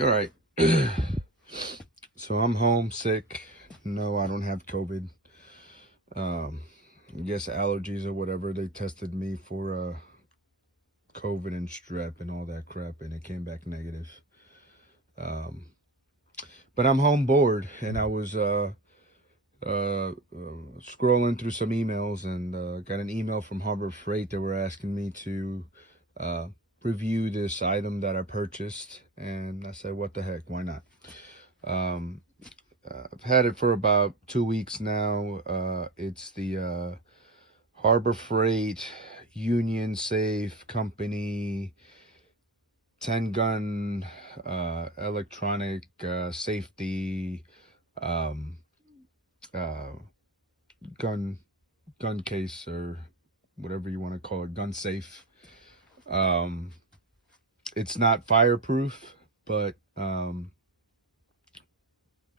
All right. So I'm homesick. No, I don't have COVID. Um, I guess allergies or whatever. They tested me for COVID and strep and all that crap, and it came back negative. Um, but I'm home bored, and I was scrolling through some emails and got an email from Harbor Freight. They were asking me to uh, review this item that I purchased, and I said, "What the heck? Why not?" Um, I've had it for about 2 weeks now. It's the Harbor Freight Union Safe Company 10 gun electronic safety um, uh, gun case, or whatever you want to call it, gun safe. Um, it's not fireproof, but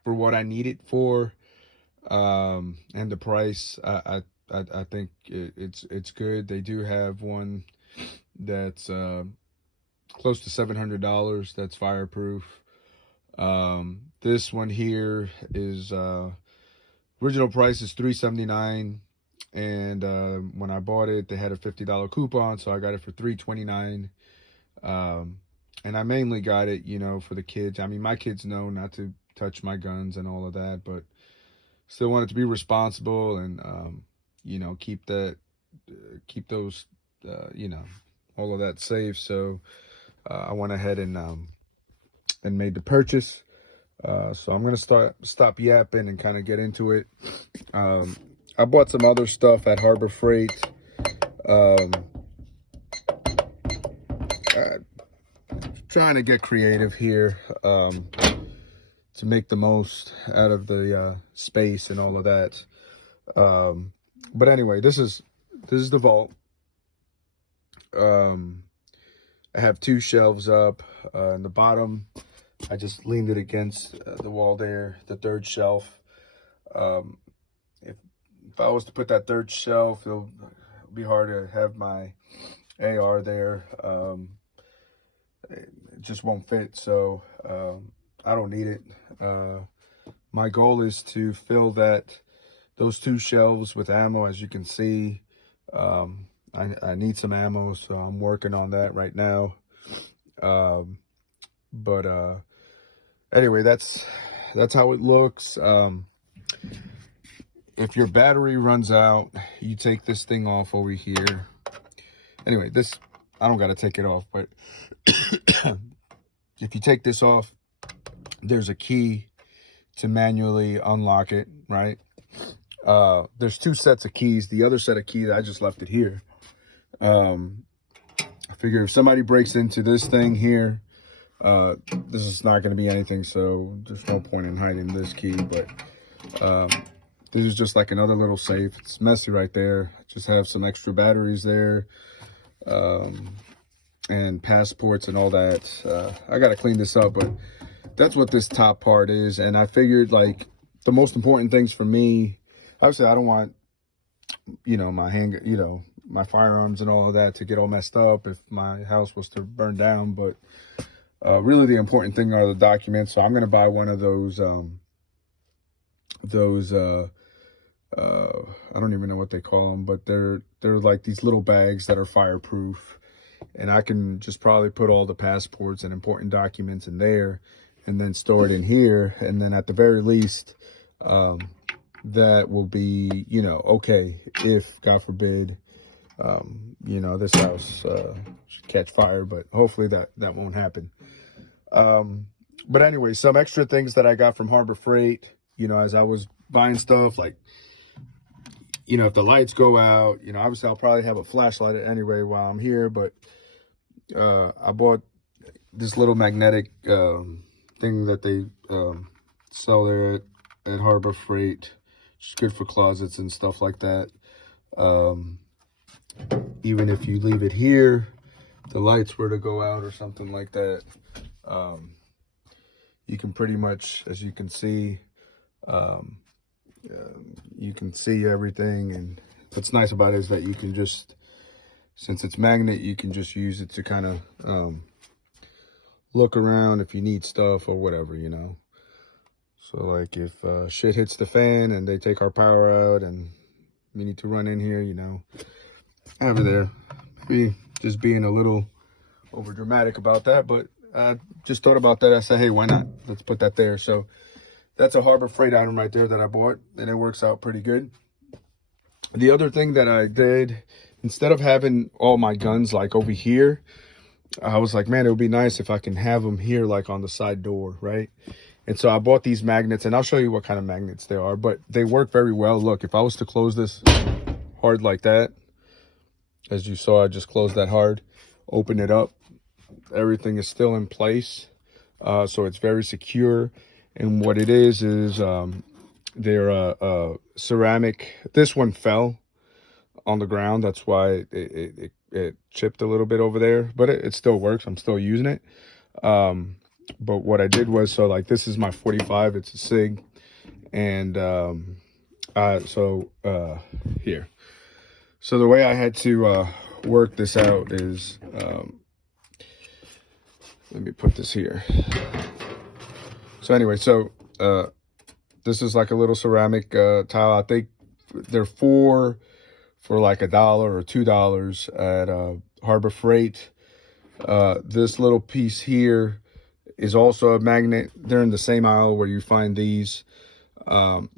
for what I need it for, and the price, I think it's good. They do have one that's close to $700 that's fireproof. This one here is original price is $379, and when I bought it, they had a $50 coupon, so I got it for $329. Um, and I mainly got it, for the kids. I mean, my kids know not to touch my guns and all of that, but still wanted to be responsible and keep that keep those all of that safe. So I went ahead and made the purchase. So I'm gonna stop yapping and kind of get into it. um, I bought some other stuff at Harbor Freight. um, uh, Trying to get creative here, to make the most out of the space and all of that. But anyway, this is the vault. um, I have two shelves up. In the bottom, I just leaned it against the wall there, the third shelf. Um, if I was to put that third shelf, it'll be hard to have my AR there. It just won't fit, so I don't need it. Uh, my goal is to fill those two shelves with ammo. As you can see, I need some ammo, so I'm working on that right now. But anyway, that's how it looks. If your battery runs out, you take this thing off over here. Anyway, this, I don't got to take it off, but if you take this off, there's a key to manually unlock it, right? There's two sets of keys. The other set of keys, I just left it here. I figure if somebody breaks into this thing here, this is not going to be anything, so there's no point in hiding this key. But this is just like another little safe. It's messy right there. Just have some extra batteries there, and passports and all that. I got to clean this up, but that's what this top part is. And I figured, like, the most important things for me, obviously I don't want, my firearms and all of that to get all messed up if my house was to burn down. But really the important thing are the documents. So I'm going to buy one of those I don't even know what they call them, but they're like these little bags that are fireproof, and I can just probably put all the passports and important documents in there, and then store it in here. And then at the very least, that will be, okay, if God forbid, this house should catch fire, but hopefully that won't happen. But anyway, some extra things that I got from Harbor Freight, as I was buying stuff, like, if the lights go out, obviously I'll probably have a flashlight anyway while I'm here, but I bought this little magnetic thing that they sell there at Harbor Freight. It's good for closets and stuff like that. Even if you leave it here, the lights were to go out or something like that, you can pretty much, as you can see, you can see everything. And what's nice about it is that you can just, since it's magnet, you can just use it to kind of look around if you need stuff or whatever, you know. So like if shit hits the fan and they take our power out and we need to run in here, you know, I have it there. Maybe just being a little over dramatic about that, but I just thought about that. I said, hey, why not? Let's put that there. So that's a Harbor Freight item right there that I bought, and it works out pretty good. The other thing that I did, instead of having all my guns like over here, I was like, man, it would be nice if I can have them here like on the side door, right? And so I bought these magnets, and I'll show you what kind of magnets they are, but they work very well. Look, if I was to close this hard like that, as you saw, I just closed that hard, open it up, everything is still in place. So it's very secure. And what it is they're ceramic. This one fell on the ground. That's why it chipped a little bit over there, but it still works. I'm still using it. But what I did was, so like this is my 45. It's a SIG. And here. So the way I had to work this out is, let me put this here. So anyway, so this is like a little ceramic tile. I think they're for like $1 or $2 at Harbor Freight. This little piece here is also a magnet. They're in the same aisle where you find these. And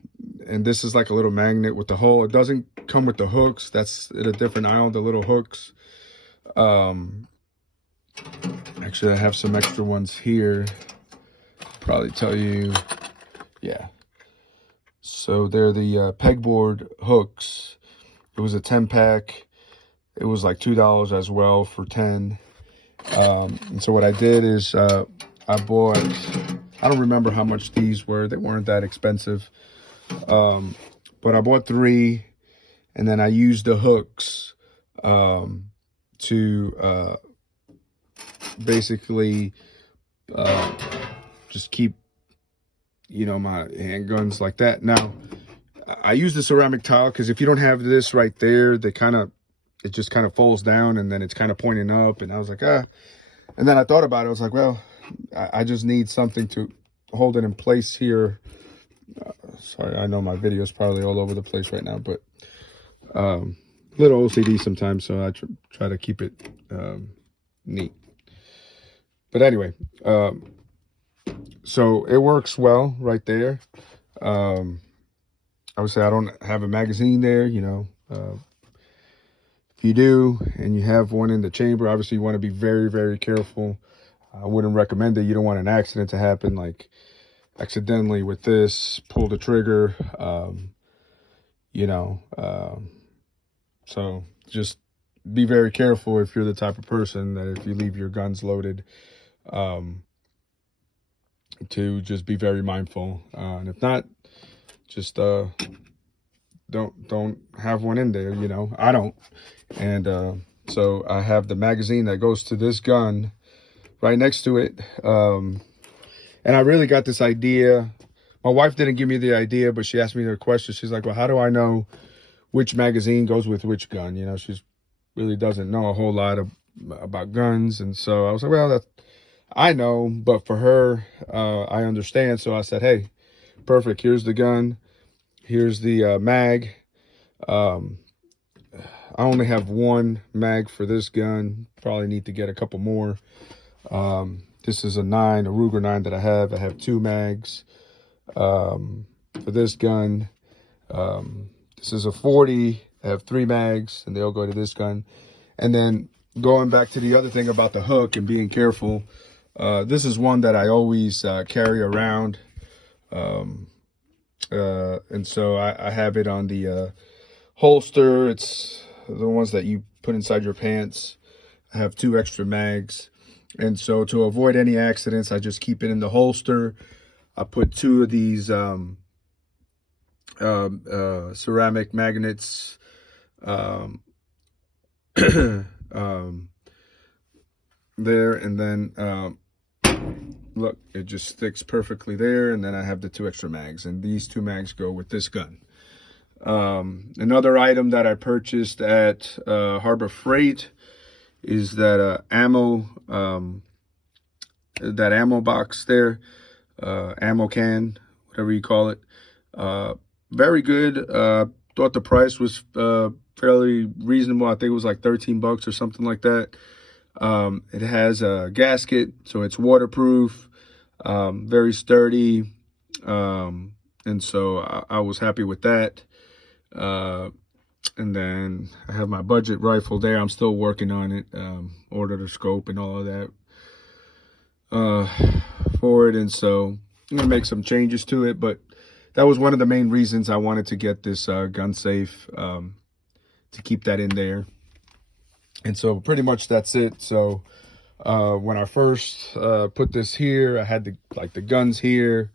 this is like a little magnet with the hole. It doesn't come with the hooks. That's in a different aisle, the little hooks. Actually, I have some extra ones here. Probably tell you, yeah. So they're the pegboard hooks. It was a 10-pack. It was like $2 as well for 10. And so what I did is I bought, I don't remember how much these were. They weren't that expensive. But I bought 3, and then I used the hooks to basically just keep, you know, my handguns like that. Now, I use the ceramic tile because if you don't have this right there, it just kind of falls down, and then it's kind of pointing up. And I was like, and then I thought about it. I was like, well, I just need something to hold it in place here. Sorry, I know my video is probably all over the place right now, but little OCD sometimes, so I try to keep it neat. But anyway, so it works well right there. I would say I don't have a magazine there, you know. If you do and you have one in the chamber, obviously you want to be very, very careful. I wouldn't recommend it. You don't want an accident to happen, like accidentally with this, pull the trigger, you know. So just be very careful if you're the type of person that if you leave your guns loaded, to just be very mindful. And if not, just don't have one in there, you know. I don't. And so I have the magazine that goes to this gun right next to it. And I really got this idea. My wife didn't give me the idea, but she asked me the question. She's like, well, how do I know which magazine goes with which gun? You know, she really doesn't know a whole lot about guns. And so I was like, well, I know, but for her, I understand. So I said, hey, perfect. Here's the gun. Here's the mag. I only have 1 mag for this gun. Probably need to get a couple more. This is a Ruger 9 that I have. I have 2 mags for this gun. This is a 40. I have 3 mags, and they'll go to this gun. And then going back to the other thing about the hook and being careful, this is one that I always carry around. And so I have it on the holster. It's the ones that you put inside your pants. I have 2 extra mags. And so to avoid any accidents, I just keep it in the holster. I put 2 of these ceramic magnets there, and then look, it just sticks perfectly there. And then I have the 2 extra mags, and these 2 mags go with this gun. Another item that I purchased at Harbor Freight is that ammo that ammo box there, ammo can, whatever you call it. Very good. Thought the price was fairly reasonable. I think it was like 13 bucks or something like that. It has a gasket, so it's waterproof, very sturdy. And so I was happy with that. And then I have my budget rifle there. I'm still working on it. Ordered a scope and all of that for it. And so I'm going to make some changes to it. But that was one of the main reasons I wanted to get this gun safe, to keep that in there. And so pretty much that's it. So when I first put this here, I had the guns here,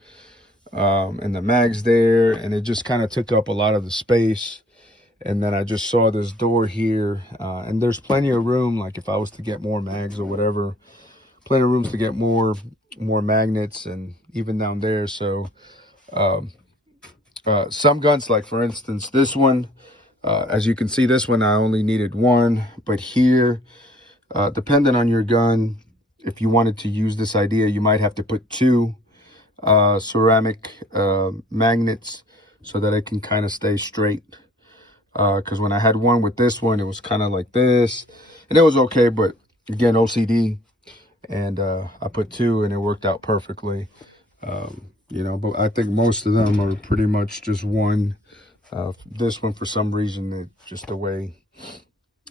and the mags there, and it just kind of took up a lot of the space. And then I just saw this door here, and there's plenty of room. Like if I was to get more mags or whatever, plenty of rooms to get more magnets, and even down there. So some guns, like for instance this one, as you can see, this one I only needed one. But here, depending on your gun, if you wanted to use this idea, you might have to put two ceramic magnets so that it can kind of stay straight. Because when I had one with this one, it was kind of like this, and it was okay. But again, OCD, and I put two, and it worked out perfectly. You know, but I think most of them are pretty much just one. This one, for some reason, it's just the way,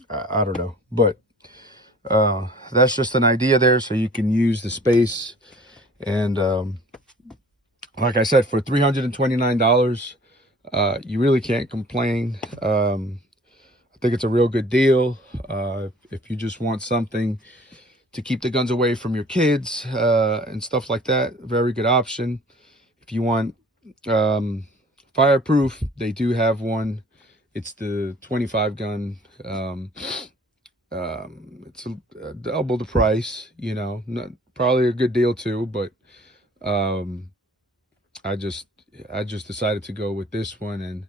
I don't know. But that's just an idea there, so you can use the space. And like I said, for $329, you really can't complain. I think it's a real good deal. If you just want something to keep the guns away from your kids and stuff like that, very good option. If you want fireproof, they do have one. It's the 25 gun. It's double the price, you know, probably a good deal too, but I just decided to go with this one. And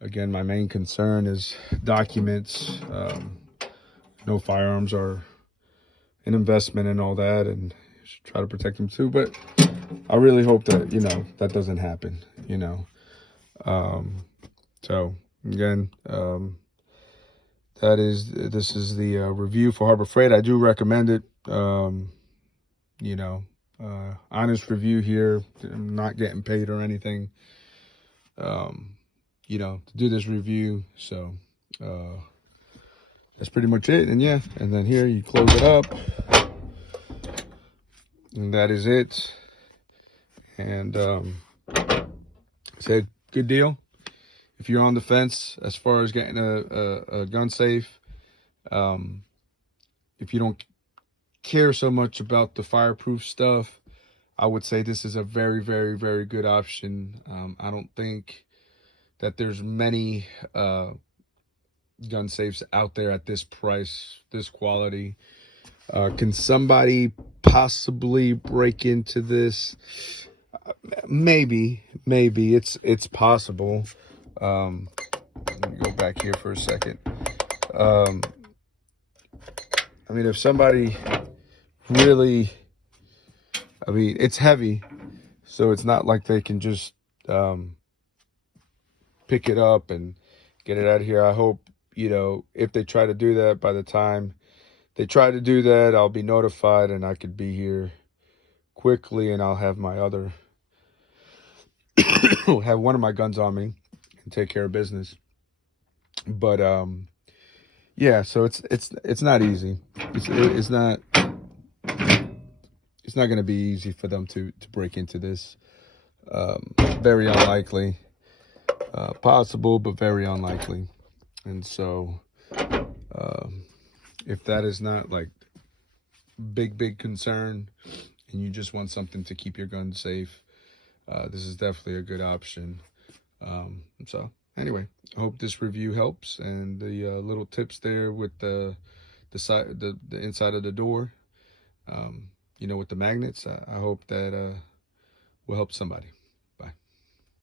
again, my main concern is documents. No, firearms are an investment and all that, and you should try to protect them too. But I really hope that, you know, that doesn't happen, you know. So again, this is the review for Harbor Freight. I do recommend it. You know, honest review here. I'm not getting paid or anything, you know, to do this review. So that's pretty much it. And yeah, and then here you close it up, and that is it. And said good deal. If you're on the fence as far as getting a gun safe, if you don't care so much about the fireproof stuff, I would say this is a very, very, very good option. I don't think that there's many gun safes out there at this price, this quality. Can somebody possibly break into this? Maybe it's possible. Let me go back here for a second. I mean, if somebody really, I mean, it's heavy, so it's not like they can just pick it up and get it out of here. I hope, you know, if they try to do that, by the time they try to do that, I'll be notified and I could be here quickly, and I'll have my other have one of my guns on me and take care of business. But yeah, so it's not easy. It's not going to be easy for them to break into this. Very unlikely. Possible, but very unlikely. And so if that is not like big concern, and you just want something to keep your gun safe, this is definitely a good option. So anyway, I hope this review helps, and the little tips there with the side, the inside of the door, you know, with the magnets, I hope that will help somebody.